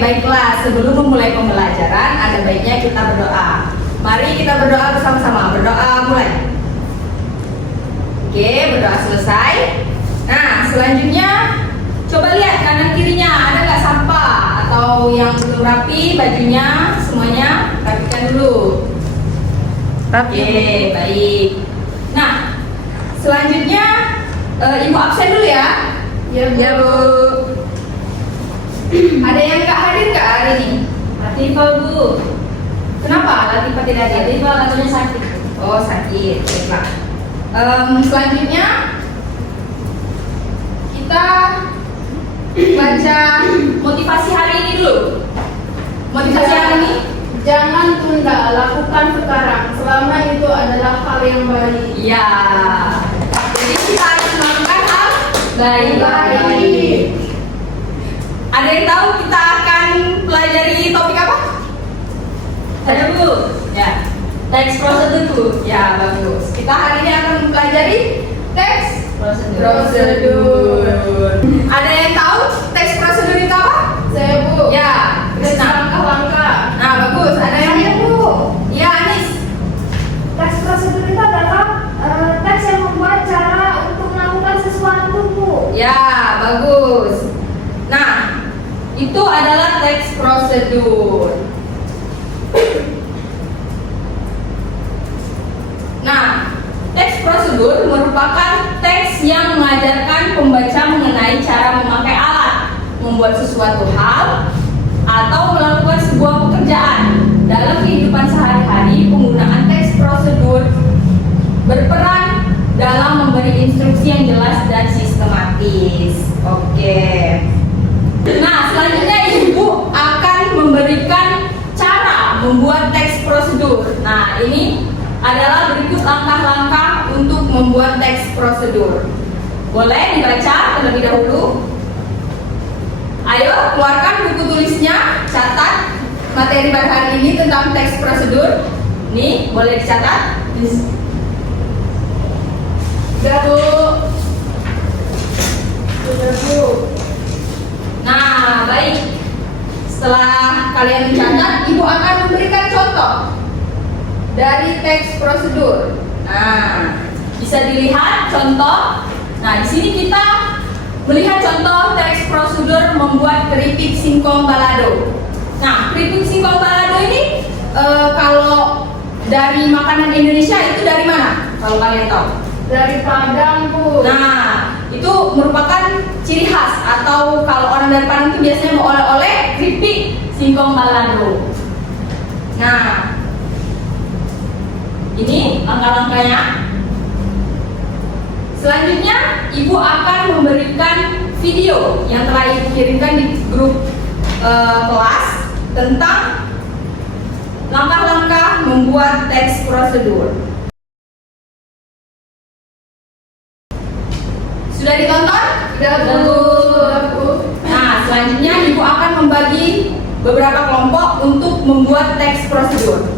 baiklah, sebelum memulai pembelajaran ada baiknya kita berdoa. Mari kita berdoa bersama-sama. Berdoa mulai. Oke, berdoa selesai. Nah, selanjutnya coba lihat kanan kirinya ada nggak sampah atau yang belum rapi bajunya, semuanya rapikan dulu. Oke, baik. Nah, selanjutnya ibu absen dulu ya. Ya bu. Ada yang nggak hadir nggak hari ini? Latifah bu. Kenapa Latifah tidak hadir? Latifah katanya sakit. Oh sakit, baiklah. Selanjutnya kita baca motivasi hari ini dulu. Motivasi hari ini, Jangan tunda, lakukan sekarang. Selama itu adalah hal yang baik. ya. Jadi kita harus melakukan hal Baik. Ada yang tahu kita akan pelajari topik apa? Ada bu. Ya, Teks prosedur bu. ya bagus. Kita hari ini akan mempelajari teks Prosedur. Ada yang tahu teks prosedur itu apa? Saya bu. Ya, Teks Krisna. langkah-langkah. Nah, bagus. Ada yang Ya, Anis. Teks prosedur itu adalah teks yang membuat cara untuk melakukan sesuatu, Bu. Ya, bagus. Nah, itu adalah teks prosedur. Nah, teks prosedur merupakan teks yang mengajarkan pembaca mengenai cara memakai alat, membuat sesuatu hal, atau melakukan sebuah pekerjaan. Dalam kehidupan sehari-hari, penggunaan teks prosedur berperan dalam memberi instruksi yang jelas dan sistematis. Oke. Nah, selanjutnya ibu akan memberikan cara membuat teks prosedur. Nah, ini adalah berikut langkah-langkah untuk membuat teks prosedur. Boleh dibaca terlebih dahulu. Ayo, keluarkan buku tulisnya, catat materi pada hari ini tentang teks prosedur. Nih, boleh dicatat. Sudah bu. Sudah bu. Nah, baik. Setelah kalian mencatat, ibu akan memberikan contoh dari teks prosedur. Nah, bisa dilihat contoh. Nah, di sini kita melihat contoh teks prosedur membuat keripik singkong balado. Nah, keripik singkong balado ini kalau dari makanan Indonesia itu dari mana? Kalau kalian tahu? Dari Padang bu. Nah, itu merupakan ciri khas atau kalau orang dari Padang itu biasanya mau oleh-oleh keripik singkong balado. Nah, ini langkah-langkahnya. Selanjutnya, ibu akan memberikan video yang telah ibu kirimkan di grup kelas tentang langkah-langkah membuat teks prosedur. Sudah ditonton? Sudah bu. Sudah bu. Nah, selanjutnya ibu akan membagi beberapa kelompok untuk membuat teks prosedur.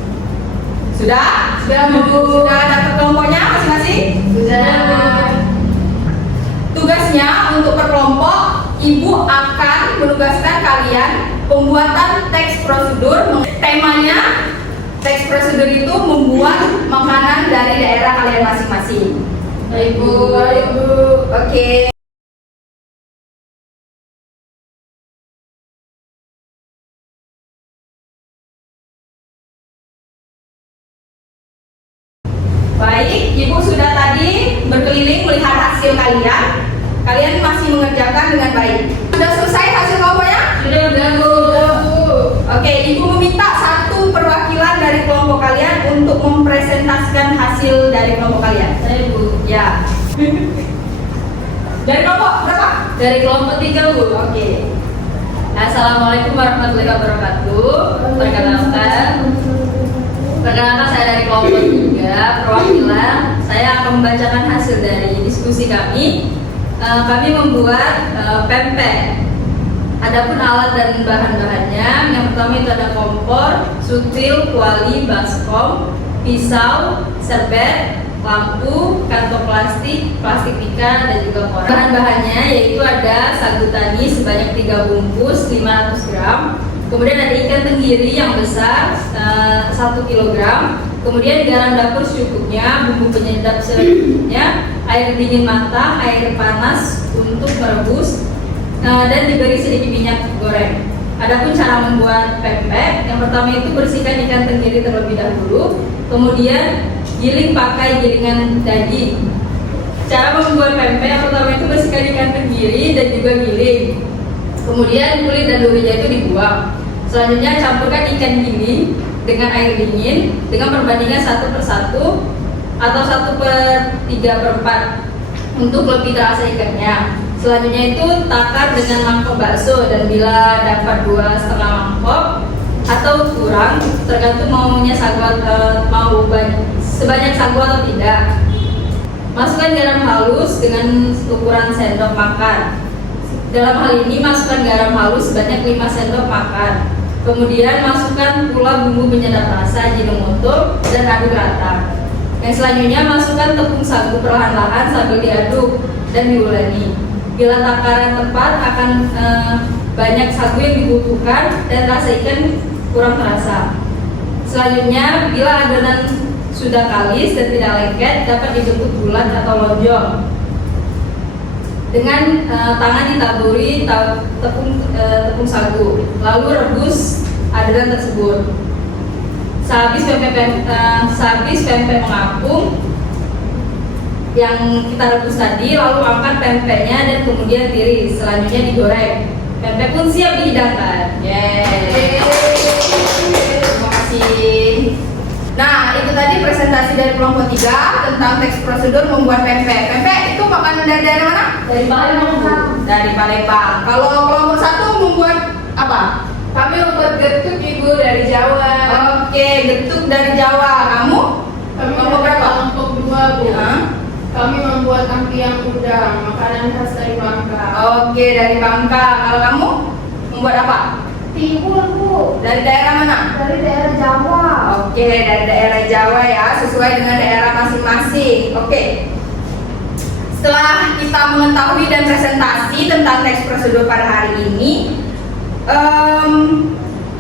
Sudah? Sudah bu. Sudah dapat kelompoknya masing-masing? Sudah. Tugasnya untuk per kelompok, ibu akan menugaskan kalian pembuatan teks prosedur. Temanya teks prosedur itu membuat makanan dari daerah kalian masing-masing. Baik bu. Baik bu. Oke. Baik, ibu sudah tadi berkeliling melihat hasil kalian. Kalian masih mengerjakan dengan baik. Sudah selesai hasil kelompoknya? Sudah bu. Sudah bu. Oke, ibu meminta satu perwakilan dari kelompok kalian untuk mempresentasikan hasil dari kelompok kalian. Saya bu. Ya. Dari kelompok berapa? Dari kelompok 3 bu. Oke. Assalamualaikum warahmatullahi wabarakatuh. Perkenalkan saya dari kelompok 3 perwakilan. Saya akan membacakan hasil dari diskusi kami. Kami membuat pempek. Adapun alat dan bahan-bahannya, yang pertama itu ada kompor, sutil, kuali, baskom, pisau, serbet, lampu, kantong plastik, plastik pika, dan juga koran. Bahan-bahannya yaitu ada sagu tani sebanyak 3 bungkus 500 gram, Kemudian ada ikan tenggiri yang besar 1 kilogram. Kemudian garam dapur secukupnya, bumbu penyedap secukupnya, air dingin matang, air panas untuk merebus, dan diberi sedikit minyak goreng. Adapun cara membuat pempek, yang pertama itu bersihkan ikan tenggiri terlebih dahulu, kemudian giling pakai gilingan daging. Cara membuat pempek yang pertama itu bersihkan ikan tenggiri dan juga giling. Kemudian kulit dan durinya itu dibuang. Selanjutnya campurkan ikan giling dengan air dingin dengan perbandingan 1/1 atau 1/3/4 untuk lebih terasa ikannya. Selanjutnya itu takar dengan mangkok bakso, dan bila dapat 2,5 mangkok atau kurang tergantung maunya sagu mau sebanyak sagu atau tidak. Masukkan garam halus dengan ukuran sendok makan. Dalam hal ini masukkan garam halus sebanyak 5 sendok makan. Kemudian masukkan pula bumbu penyedap rasa Ajinomoto dan aduk rata. Yang selanjutnya masukkan tepung sagu perlahan-lahan sambil diaduk dan diulangi. Bila takaran tepat akan banyak sagu yang dibutuhkan dan rasa ikan kurang terasa. Selanjutnya, bila adonan sudah kalis dan tidak lengket, dapat dibentuk bulat atau lonjong. Dengan tangan ditaburi tepung sagu, lalu rebus adonan tersebut. Sehabis pempek mengapung yang kita rebus tadi, lalu angkat pempeknya dan kemudian tiris. Selanjutnya digoreng. Pempek pun siap dihidangkan. Yeay. Terima kasih. Nah, itu tadi presentasi dari kelompok 3 tentang teks prosedur membuat pempek. Pempek itu makanan dari daerah mana? Dari Palembang. Dari Palembang. Kalau kelompok 1 membuat apa? Kami membuat getuk Ibu dari Jawa. Oke, getuk dari Jawa. Kamu? Kami Kelompok berapa? Kelompok 2, Bu. Hah? Kami membuat ampiang udang, makanan khas dari Bangka. Oke, dari Bangka. Kalau kamu membuat apa? Timun, Bu. Dari daerah mana? Dari daerah Jawa. Oke, dari daerah Jawa ya, sesuai dengan daerah masing-masing. Oke. Setelah kita mengetahui dan presentasi tentang teks prosedur pada hari ini,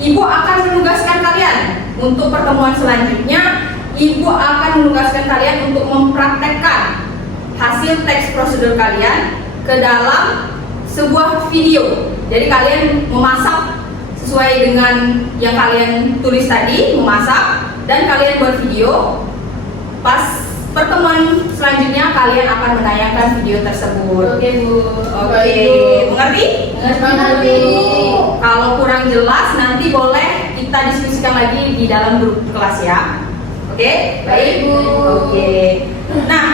Ibu akan menugaskan kalian untuk pertemuan selanjutnya. Ibu akan menugaskan kalian untuk mempraktekkan hasil teks prosedur kalian ke dalam sebuah video. Jadi kalian memasak sesuai dengan yang kalian tulis tadi, memasak, dan kalian buat video. Pas pertemuan selanjutnya kalian akan menayangkan video tersebut. Oke, Bu. Oke, mengerti? Mengerti. Kalau kurang jelas nanti boleh kita diskusikan lagi di dalam grup kelas ya. Oke, Baik, Bu. Oke. Nah,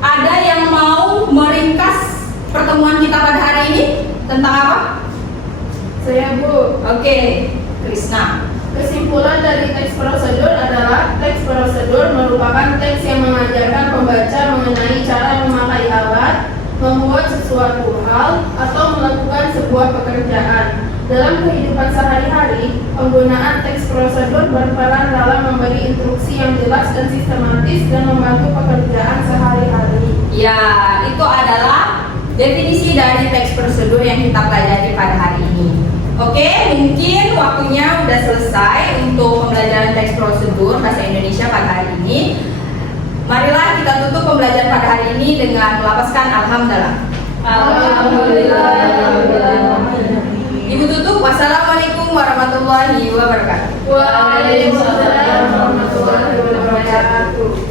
ada yang mau meringkas pertemuan kita pada hari ini tentang apa? Saya, Bu. Oke, Krisna. Kesimpulan dari teks prosedur adalah teks prosedur merupakan teks yang mengajarkan pembaca mengenai cara memakai alat, membuat sesuatu hal, atau melakukan sebuah pekerjaan. Dalam kehidupan sehari-hari, penggunaan teks prosedur berperan dalam memberi instruksi yang jelas dan sistematis dan membantu pekerjaan sehari-hari. Ya, itu adalah definisi dari teks prosedur yang kita pelajari pada hari ini. Oke, mungkin waktunya udah selesai untuk pembelajaran teks prosedur bahasa Indonesia pada hari ini. Marilah kita tutup pembelajaran pada hari ini dengan melafazkan alhamdulillah. Alhamdulillah. Ibu tutup. Wassalamualaikum warahmatullahi wabarakatuh. Waalaikumsalam warahmatullahi wabarakatuh.